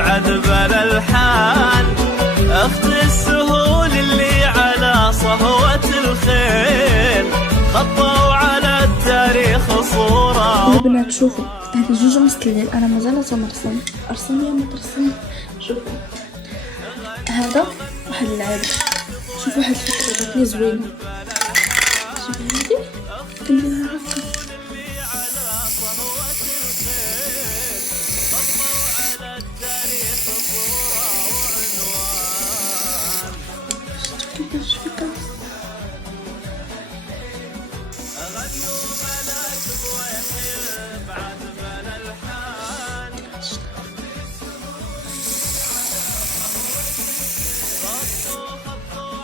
بعذب الألحان، أخت السهول اللي على صهوة الخيل خطوا على التاريخ صورة. البنات شوفوا هذه جوج مسلين، أنا مازالت نرسم، أرسم يا ما ترسم. شوفوا هذا واحد اللعبة، شوفوا واحد الفكرة جاتني زوينة. شوفوا هادي كنديرها هكا. كيفاش فكرة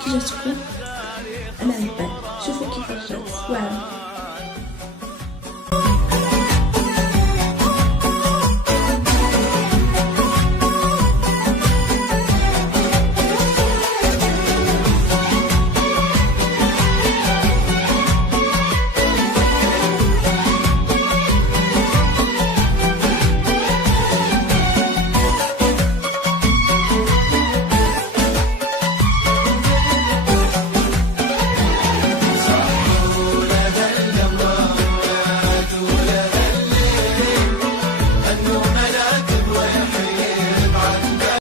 كي جاتكم؟